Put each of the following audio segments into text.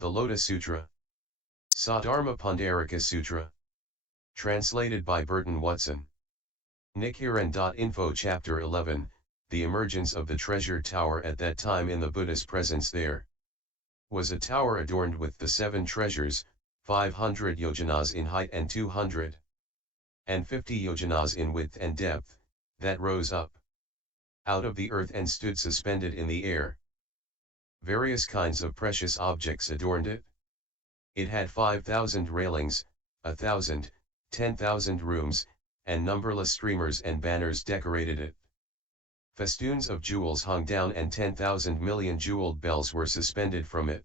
The Lotus Sutra. Sadharma Pundarika Sutra. Translated by Burton Watson. Nichiren.info Chapter 11, The Emergence of the Treasure Tower. At that time in the Buddha's presence there was a tower adorned with the 7 treasures, 500 yojanas in height and 250 yojanas in width and depth, that rose up out of the earth and stood suspended in the air. Various kinds of precious objects adorned it. It had 5,000 railings, 1,000, 10,000 rooms, and numberless streamers and banners decorated it. Festoons of jewels hung down and 10,000 million jeweled bells were suspended from it.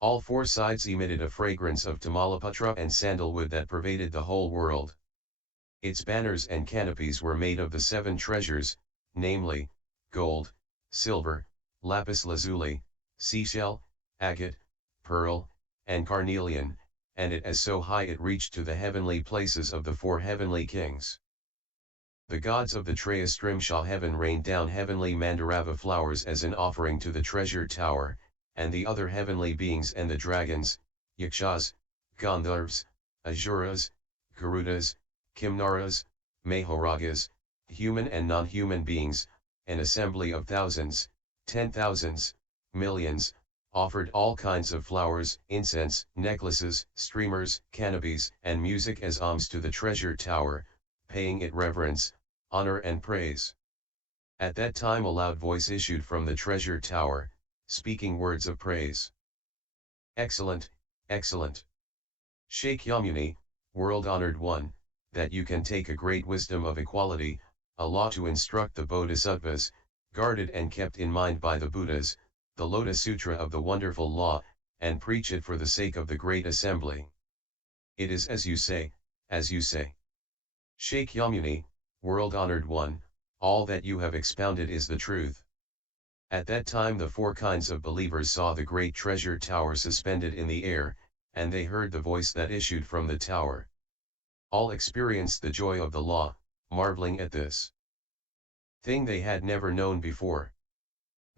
All 4 sides emitted a fragrance of tamalapatra and sandalwood that pervaded the whole world. Its banners and canopies were made of the 7 treasures, namely, gold, silver, lapis lazuli, seashell, agate, pearl, and carnelian, and it as so high it reached to the heavenly places of the 4 heavenly kings. The gods of the Trayastrimsha heaven rained down heavenly mandarava flowers as an offering to the treasure tower, and the other heavenly beings and the dragons, yakshas, gandharvas, asuras, garudas, kimnaras, mahoragas, human and non-human beings, an assembly of thousands, 10,000s, millions, offered all kinds of flowers, incense, necklaces, streamers, canopies, and music as alms to the treasure tower, paying it reverence, honor and praise. At that time a loud voice issued from the treasure tower, speaking words of praise. Excellent, excellent. Shakyamuni, world-honored one, that you can take a great wisdom of equality, a law to instruct the bodhisattvas, guarded and kept in mind by the Buddhas, the Lotus Sutra of the wonderful law, and preach it for the sake of the great assembly. It is as you say, as you say. Shakyamuni, world-honored one, all that you have expounded is the truth. At that time the 4 kinds of believers saw the great treasure tower suspended in the air, and they heard the voice that issued from the tower. All experienced the joy of the law, marveling at this thing they had never known before.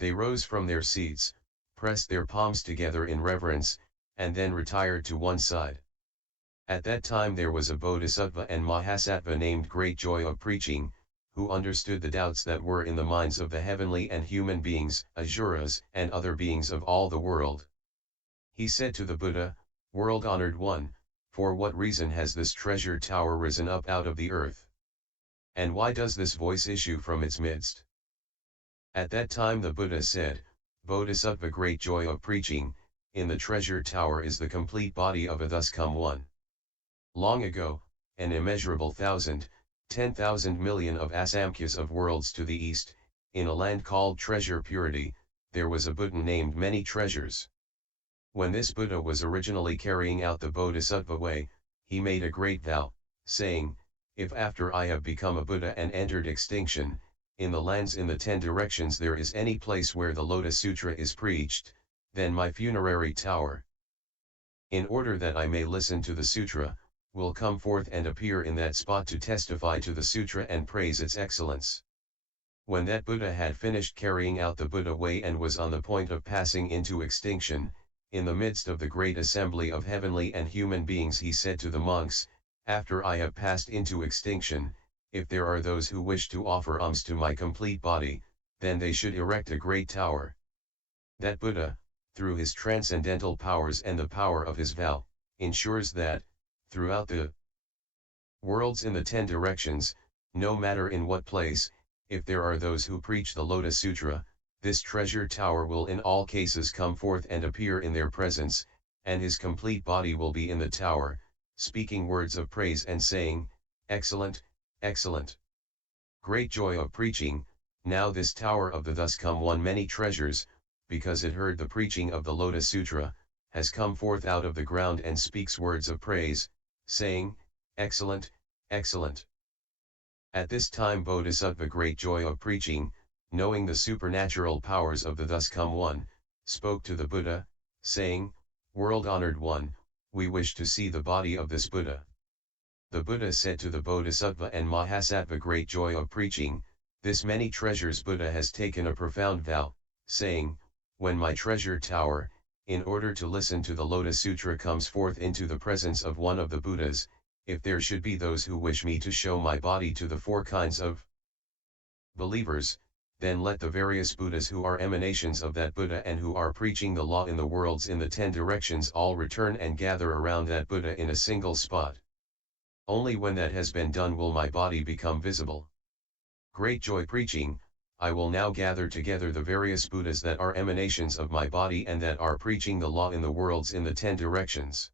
They rose from their seats, pressed their palms together in reverence, and then retired to one side. At that time there was a bodhisattva and mahasattva named Great Joy of Preaching, who understood the doubts that were in the minds of the heavenly and human beings, asuras, and other beings of all the world. He said to the Buddha, world-honored one, for what reason has this treasure tower risen up out of the earth? And why does this voice issue from its midst? At that time the Buddha said, Bodhisattva Great Joy of Preaching, in the treasure tower is the complete body of a thus come one. Long ago, an immeasurable 1,000, 10,000 million of asamkhas of worlds to the east, in a land called Treasure Purity, there was a Buddha named Many Treasures. When this Buddha was originally carrying out the Bodhisattva way, he made a great vow, saying, if after I have become a Buddha and entered extinction, in the lands in the 10 directions there is any place where the Lotus Sutra is preached, then my funerary tower, in order that I may listen to the sutra, will come forth and appear in that spot to testify to the sutra and praise its excellence. When that Buddha had finished carrying out the Buddha way and was on the point of passing into extinction, in the midst of the great assembly of heavenly and human beings he said to the monks, after I have passed into extinction, if there are those who wish to offer alms to my complete body, then they should erect a great tower. That Buddha, through his transcendental powers and the power of his vow, ensures that, throughout the worlds in the 10 directions, no matter in what place, if there are those who preach the Lotus Sutra, this treasure tower will in all cases come forth and appear in their presence, and his complete body will be in the tower, speaking words of praise and saying, excellent, excellent. Great Joy of Preaching, now this tower of the thus come one Many Treasures, because it heard the preaching of the Lotus Sutra, has come forth out of the ground and speaks words of praise, saying, excellent, excellent. At this time Bodhisattva Great Joy of Preaching, knowing the supernatural powers of the thus come one, spoke to the Buddha, saying, world-honored one, we wish to see the body of this Buddha. The Buddha said to the Bodhisattva and Mahasattva Great Joy of Preaching, this Many Treasures Buddha has taken a profound vow, saying, when my treasure tower, in order to listen to the Lotus Sutra comes forth into the presence of one of the Buddhas, if there should be those who wish me to show my body to the four kinds of believers, then let the various Buddhas who are emanations of that Buddha and who are preaching the law in the worlds in the 10 directions all return and gather around that Buddha in a single spot. Only when that has been done will my body become visible. Great joy preaching, I will now gather together the various Buddhas that are emanations of my body and that are preaching the law in the worlds in the 10 directions.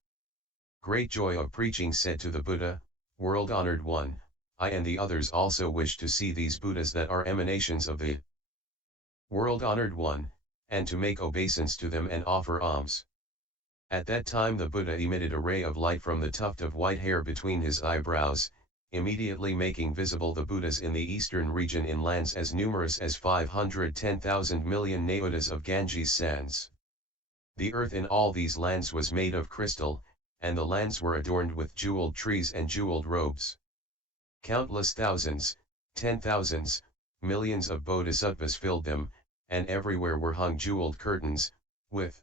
Great joy of preaching said to the Buddha, world-honored one, I and the others also wish to see these Buddhas that are emanations of the world-honored one, and to make obeisance to them and offer alms. At that time the Buddha emitted a ray of light from the tuft of white hair between his eyebrows, immediately making visible the Buddhas in the eastern region in lands as numerous as 510,000 million naodas of Ganges sands. The earth in all these lands was made of crystal, and the lands were adorned with jeweled trees and jeweled robes. Countless thousands, 10,000s, millions of bodhisattvas filled them, and everywhere were hung jeweled curtains, with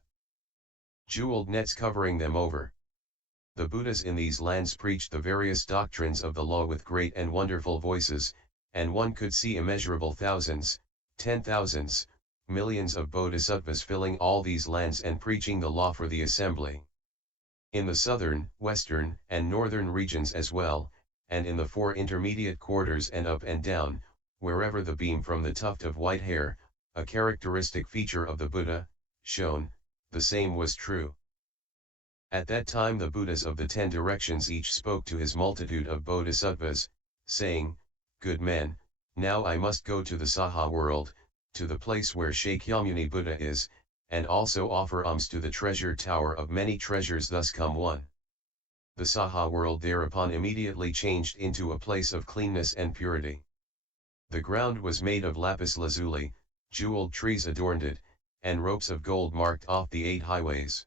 jeweled nets covering them over. The Buddhas in these lands preached the various doctrines of the law with great and wonderful voices, and one could see immeasurable thousands, 10,000s, millions of bodhisattvas filling all these lands and preaching the law for the assembly. In the southern, western, and northern regions as well, and in the 4 intermediate quarters and up and down, wherever the beam from the tuft of white hair, a characteristic feature of the Buddha, shone, the same was true. At that time the Buddhas of the 10 directions each spoke to his multitude of bodhisattvas, saying, Good men, now I must go to the Saha world, to the place where Shakyamuni Buddha is, and also offer alms to the treasure tower of many treasures thus come one. The Saha world thereupon immediately changed into a place of cleanness and purity. The ground was made of lapis lazuli, jeweled trees adorned it, and ropes of gold marked off the 8 highways.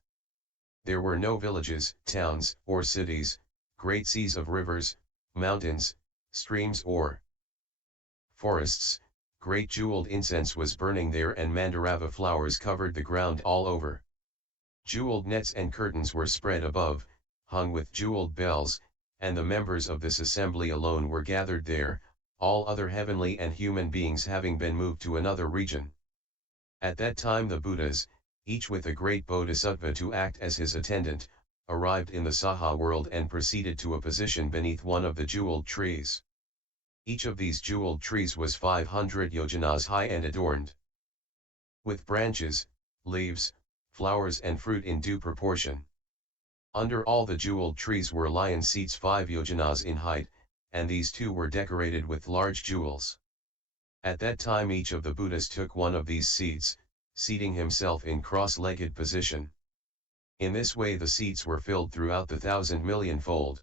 There were no villages, towns, or cities, great seas of rivers, mountains, streams or forests. Great jeweled incense was burning there and mandarava flowers covered the ground all over. Jeweled nets and curtains were spread above, hung with jeweled bells, and the members of this assembly alone were gathered there, all other heavenly and human beings having been moved to another region. At that time the Buddhas, each with a great bodhisattva to act as his attendant, arrived in the Saha world and proceeded to a position beneath one of the jeweled trees. Each of these jeweled trees was 500 yojanas high and adorned with branches, leaves, flowers and fruit in due proportion. Under all the jeweled trees were lion seats 5 yojanas in height, and these too were decorated with large jewels. At that time each of the Buddhas took one of these seats, seating himself in cross-legged position. In this way the seats were filled throughout the 1,000,000,000-fold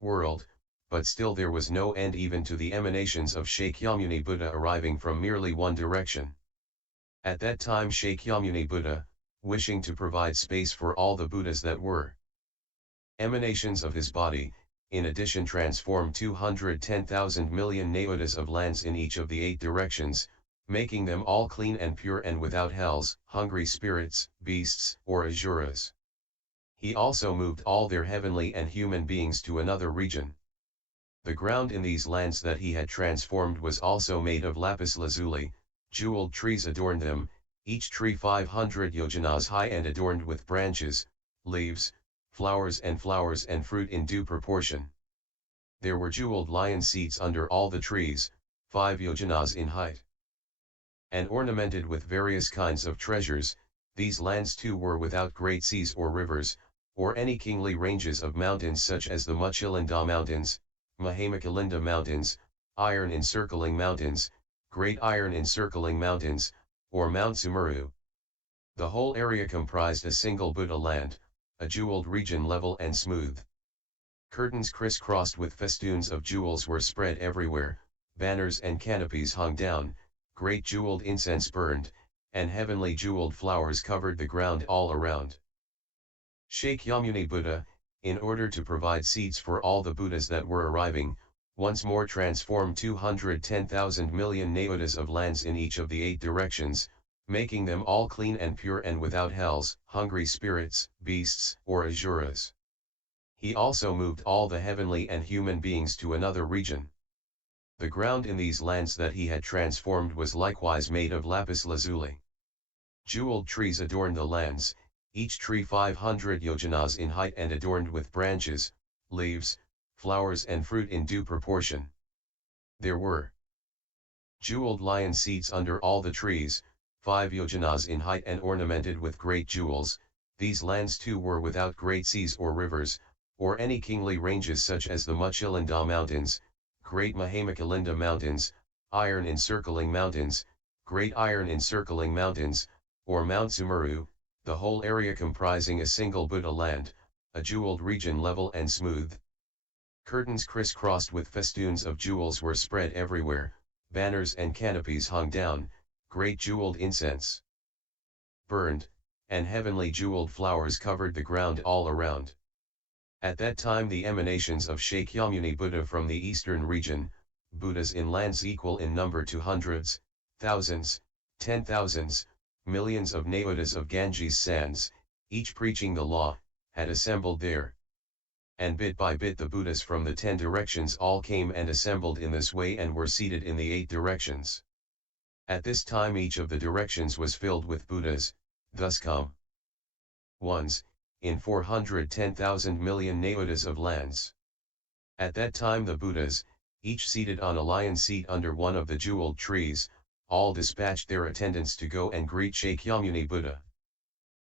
world, but still there was no end even to the emanations of Shakyamuni Buddha arriving from merely one direction. At that time Shakyamuni Buddha, wishing to provide space for all the Buddhas that were emanations of his body, in addition transformed 210,000 million naodas of lands in each of the 8 directions, making them all clean and pure and without hells, hungry spirits, beasts, or asuras. He also moved all their heavenly and human beings to another region. The ground in these lands that he had transformed was also made of lapis lazuli, jeweled trees adorned them, each tree 500 yojanas high and adorned with branches, leaves, flowers and fruit in due proportion. There were jeweled lion seats under all the trees, 5 yojanas in height. And ornamented with various kinds of treasures, these lands too were without great seas or rivers, or any kingly ranges of mountains such as the Muchilinda Mountains, Mahimakalinda Mountains, Iron Encircling Mountains, Great Iron Encircling Mountains, or Mount Sumeru. The whole area comprised a single Buddha land, a jeweled region level and smooth. Curtains crisscrossed with festoons of jewels were spread everywhere, banners and canopies hung down, great jeweled incense burned, and heavenly jeweled flowers covered the ground all around. Shakyamuni Buddha, in order to provide seats for all the Buddhas that were arriving, once more transformed 210,000 million naodas of lands in each of the 8 directions, making them all clean and pure and without hells, hungry spirits, beasts, or asuras. He also moved all the heavenly and human beings to another region. The ground in these lands that he had transformed was likewise made of lapis lazuli. Jeweled trees adorned the lands, each tree 500 yojanas in height and adorned with branches, leaves, flowers and fruit in due proportion. There were jeweled lion seats under all the trees, 5 yojanas in height and ornamented with great jewels. These lands too were without great seas or rivers, or any kingly ranges such as the Muchilinda Mountains, great Mahamakalinda Mountains, iron encircling mountains, great iron encircling mountains, or Mount Sumeru, the whole area comprising a single Buddha land, a jeweled region level and smooth. Curtains crisscrossed with festoons of jewels were spread everywhere, banners and canopies hung down, great jeweled incense burned, and heavenly jeweled flowers covered the ground all around. At that time the emanations of Shakyamuni Buddha from the eastern region, Buddhas in lands equal in number to hundreds, thousands, 10,000s, millions of Nayotas of Ganges sands, each preaching the law, had assembled there. And bit by bit the Buddhas from the 10 directions all came and assembled in this way and were seated in the 8 directions. At this time each of the directions was filled with Buddhas, thus come ones, in 410,000 million Nayotas of lands. At that time the Buddhas, each seated on a lion seat under one of the jeweled trees, all dispatched their attendants to go and greet Shakyamuni Buddha.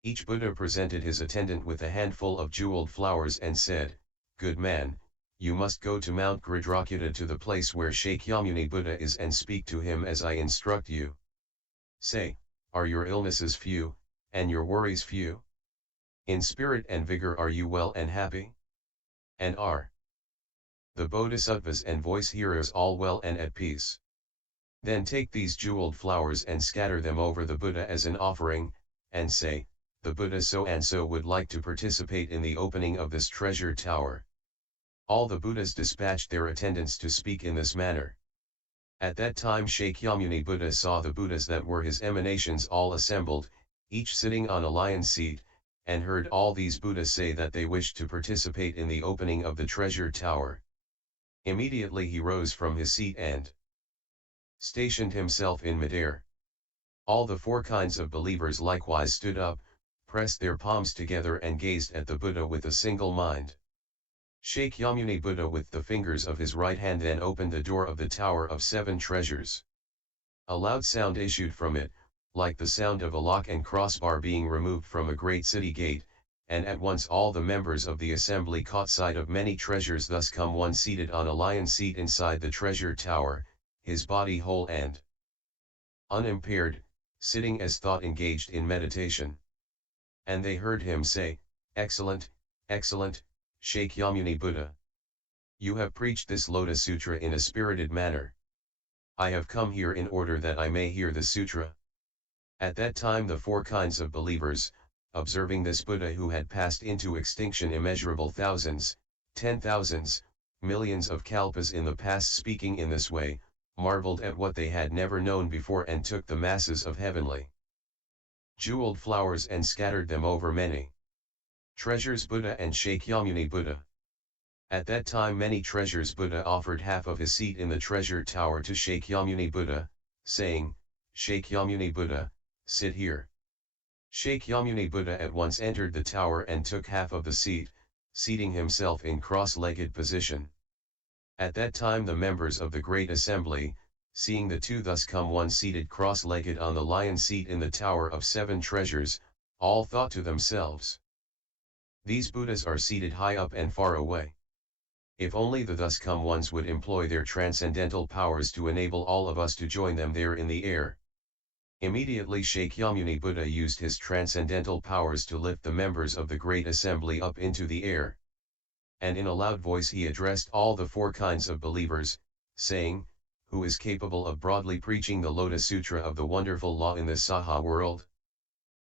Each Buddha presented his attendant with a handful of jeweled flowers and said, "Good man, you must go to Mount Gridrakutta to the place where Shakyamuni Buddha is and speak to him as I instruct you. Say, are your illnesses few, and your worries few? In spirit and vigor are you well and happy? And are the bodhisattvas and voice hearers all well and at peace? Then take these jeweled flowers and scatter them over the Buddha as an offering, and say, the Buddha so and so would like to participate in the opening of this treasure tower." All the Buddhas dispatched their attendants to speak in this manner. At that time Shakyamuni Buddha saw the Buddhas that were his emanations all assembled, each sitting on a lion seat, and heard all these Buddhas say that they wished to participate in the opening of the treasure tower. Immediately he rose from his seat and stationed himself in midair. All the 4 kinds of believers likewise stood up, pressed their palms together and gazed at the Buddha with a single mind. Shakyamuni Buddha with the fingers of his right hand then opened the door of the Tower of 7 Treasures. A loud sound issued from it, like the sound of a lock and crossbar being removed from a great city gate, and at once all the members of the assembly caught sight of many treasures. Thus come one seated on a lion seat inside the treasure tower, his body whole and unimpaired, sitting as thought engaged in meditation. And they heard him say, "Excellent, excellent, Shakyamuni Buddha. You have preached this Lotus Sutra in a spirited manner. I have come here in order that I may hear the sutra." At that time the 4 kinds of believers, observing this Buddha who had passed into extinction immeasurable thousands, 10,000s, millions of kalpas in the past speaking in this way, marveled at what they had never known before and took the masses of heavenly jeweled flowers and scattered them over many treasures Buddha and Shakyamuni Buddha. At that time many treasures Buddha offered half of his seat in the treasure tower to Shakyamuni Buddha, saying, "Shakyamuni Buddha, sit here." Shakyamuni Buddha at once entered the tower and took half of the seat, seating himself in cross-legged position. At that time the members of the great assembly, seeing the 2 thus come one seated cross-legged on the lion seat in the Tower of 7 Treasures, all thought to themselves, "These Buddhas are seated high up and far away. If only the thus come ones would employ their transcendental powers to enable all of us to join them there in the air." Immediately Shakyamuni Buddha used his transcendental powers to lift the members of the great assembly up into the air. And in a loud voice he addressed all the 4 kinds of believers, saying, "Who is capable of broadly preaching the Lotus Sutra of the wonderful law in this Saha world?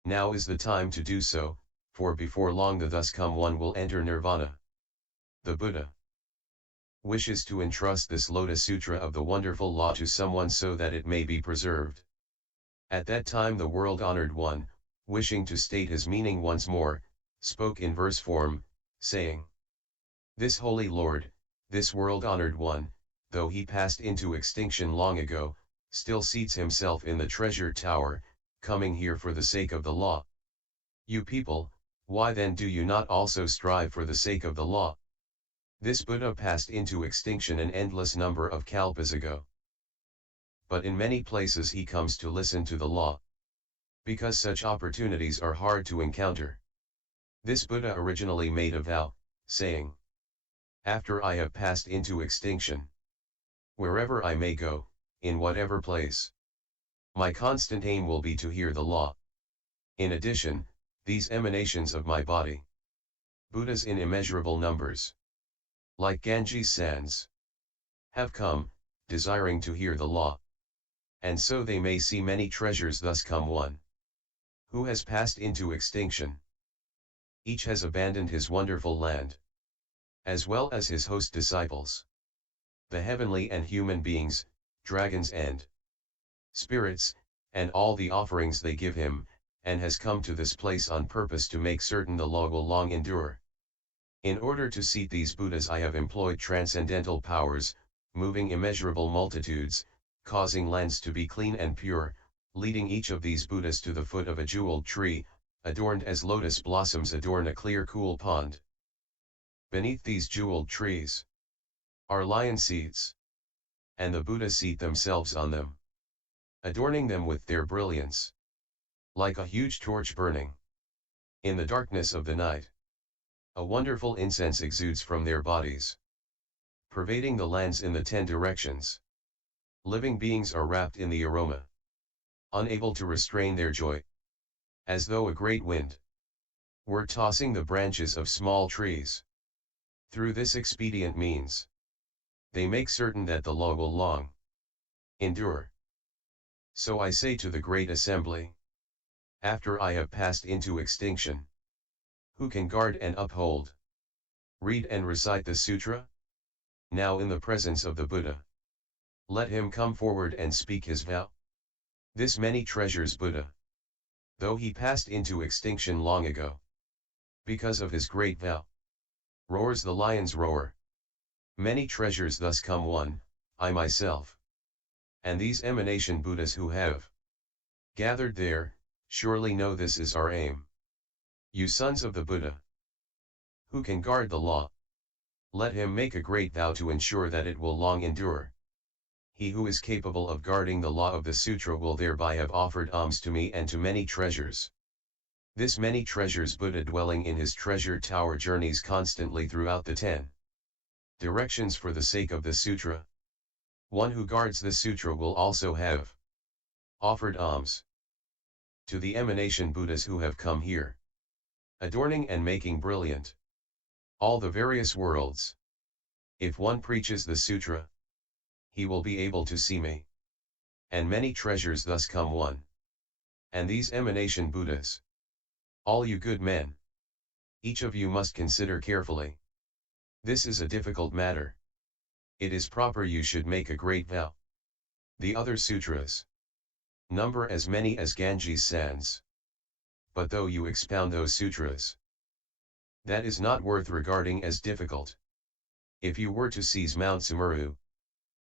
Now is the time to do so, for before long the thus come one will enter nirvana." The Buddha wishes to entrust this Lotus Sutra of the wonderful law to someone so that it may be preserved. At that time the world-honored one, wishing to state his meaning once more, spoke in verse form, saying, "This holy Lord, this world-honored one, though he passed into extinction long ago, still seats himself in the treasure tower, coming here for the sake of the law. You people, why then do you not also strive for the sake of the law? This Buddha passed into extinction an endless number of kalpas ago. But in many places he comes to listen to the law. Because such opportunities are hard to encounter. This Buddha originally made a vow, saying, after I have passed into extinction, wherever I may go, in whatever place, my constant aim will be to hear the law. In addition, these emanations of my body, Buddhas in immeasurable numbers, like Ganges sands, have come, desiring to hear the law. And so they may see many treasures thus come one, who has passed into extinction. Each has abandoned his wonderful land, as well as his host disciples, the heavenly and human beings, dragons and spirits, and all the offerings they give him, and has come to this place on purpose to make certain the law will long endure. In order to seat these Buddhas I have employed transcendental powers, moving immeasurable multitudes, causing lands to be clean and pure, leading each of these Buddhas to the foot of a jeweled tree, adorned as lotus blossoms adorn a clear cool pond. Beneath these jeweled trees are lion seats, and the Buddhas seat themselves on them, adorning them with their brilliance, like a huge torch burning in the darkness of the night. A wonderful incense exudes from their bodies, pervading the lands in the 10 directions. Living beings are wrapped in the aroma, unable to restrain their joy, as though a great wind were tossing the branches of small trees. Through this expedient means, they make certain that the law will long endure. So I say to the great assembly, after I have passed into extinction, who can guard and uphold, read and recite the sutra? Now in the presence of the Buddha, let him come forward and speak his vow. This many treasures Buddha, though he passed into extinction long ago, because of his great vow, roars the lion's roar. Many treasures thus come one, I myself, and these emanation Buddhas who have gathered there, surely know this is our aim. You sons of the Buddha, who can guard the law, let him make a great vow to ensure that it will long endure. He who is capable of guarding the law of the sutra will thereby have offered alms to me and to many treasures. This many treasures Buddha dwelling in his treasure tower journeys constantly throughout the 10 directions for the sake of the sutra. One who guards the sutra will also have offered alms to the emanation Buddhas who have come here, adorning and making brilliant all the various worlds. If one preaches the sutra, he will be able to see me. And many treasures thus come one. And these emanation Buddhas, all you good men, each of you must consider carefully. This is a difficult matter. It is proper you should make a great vow. The other sutras number as many as Ganges sands. But though you expound those sutras, that is not worth regarding as difficult. If you were to seize Mount Sumeru,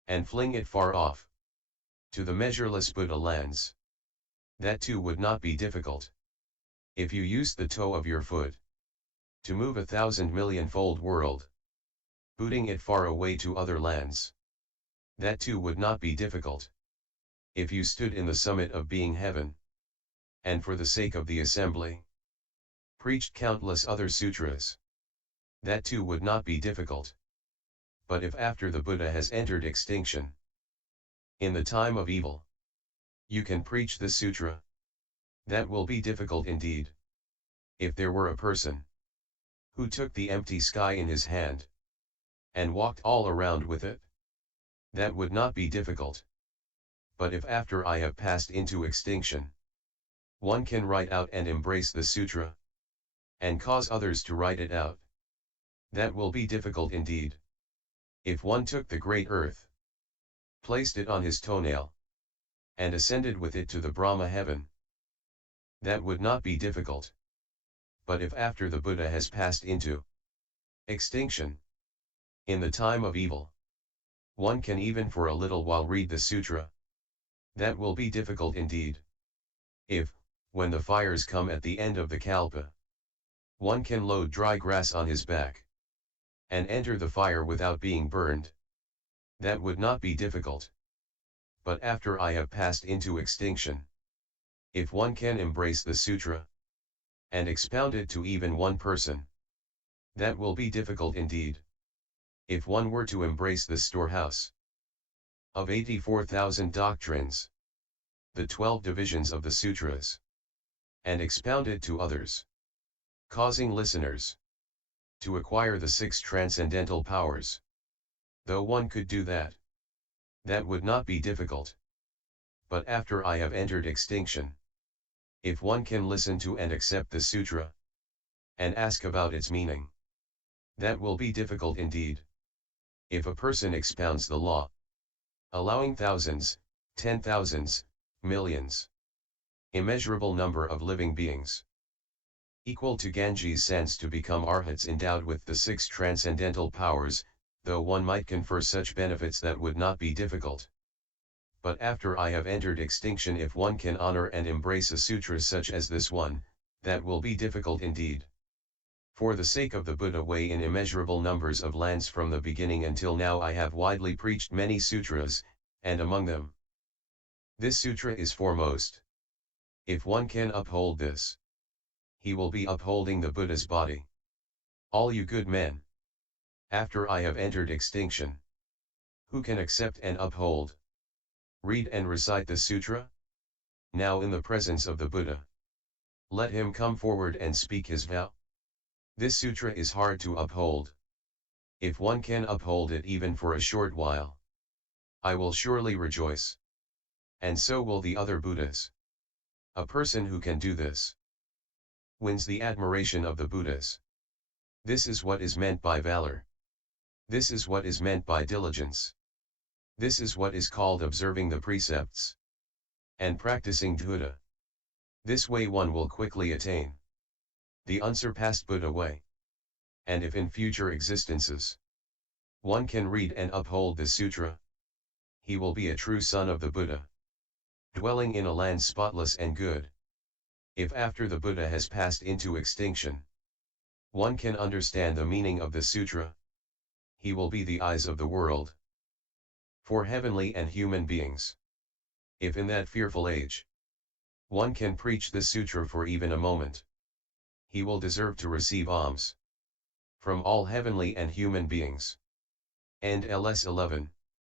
and fling it far off, to the measureless Buddha lands, that too would not be difficult. If you used the toe of your foot, to move 1,000,000,000-fold world, booting it far away to other lands, that too would not be difficult. If you stood in the summit of being heaven, and for the sake of the assembly, preached countless other sutras, that too would not be difficult. But if after the Buddha has entered extinction, in the time of evil, you can preach the sutra, that will be difficult indeed. If there were a person who took the empty sky in his hand, and walked all around with it, that would not be difficult. But if after I have passed into extinction, one can write out and embrace the sutra, and cause others to write it out, that will be difficult indeed. If one took the great earth, placed it on his toenail, and ascended with it to the Brahma heaven. That would not be difficult. But if after the Buddha has passed into extinction, in the time of evil, one can even for a little while read the sutra, that will be difficult indeed. If, when the fires come at the end of the kalpa, one can load dry grass on his back, and enter the fire without being burned, that would not be difficult. But after I have passed into extinction, if one can embrace the sutra, and expound it to even one person, that will be difficult indeed. If one were to embrace the storehouse of 84,000 doctrines, the 12 divisions of the sutras, and expound it to others, causing listeners to acquire the 6 transcendental powers, though one could do that, that would not be difficult. But after I have entered extinction, if one can listen to and accept the sutra, and ask about its meaning, that will be difficult indeed. If a person expounds the law, allowing thousands, 10,000s, millions, immeasurable number of living beings, equal to Ganges sands to become arhats endowed with the 6 transcendental powers, though one might confer such benefits, that would not be difficult. But after I have entered extinction, if one can honor and embrace a sutra such as this one, that will be difficult indeed. For the sake of the Buddha way in immeasurable numbers of lands from the beginning until now, I have widely preached many sutras, and among them, this sutra is foremost. If one can uphold this, he will be upholding the Buddha's body. All you good men, after I have entered extinction, who can accept and uphold, read and recite the sutra, now in the presence of the Buddha, let him come forward and speak his vow. This sutra is hard to uphold. If one can uphold it even for a short while, I will surely rejoice. And so will the other Buddhas. A person who can do this wins the admiration of the Buddhas. This is what is meant by valor. This is what is meant by diligence. This is what is called observing the precepts and practicing Buddha. This way one will quickly attain the unsurpassed Buddha way. And if in future existences, one can read and uphold the sutra, he will be a true son of the Buddha, dwelling in a land spotless and good. If after the Buddha has passed into extinction, one can understand the meaning of the sutra, he will be the eyes of the world for heavenly and human beings. If in that fearful age, one can preach the sutra for even a moment, he will deserve to receive alms from all heavenly and human beings. And LS 11.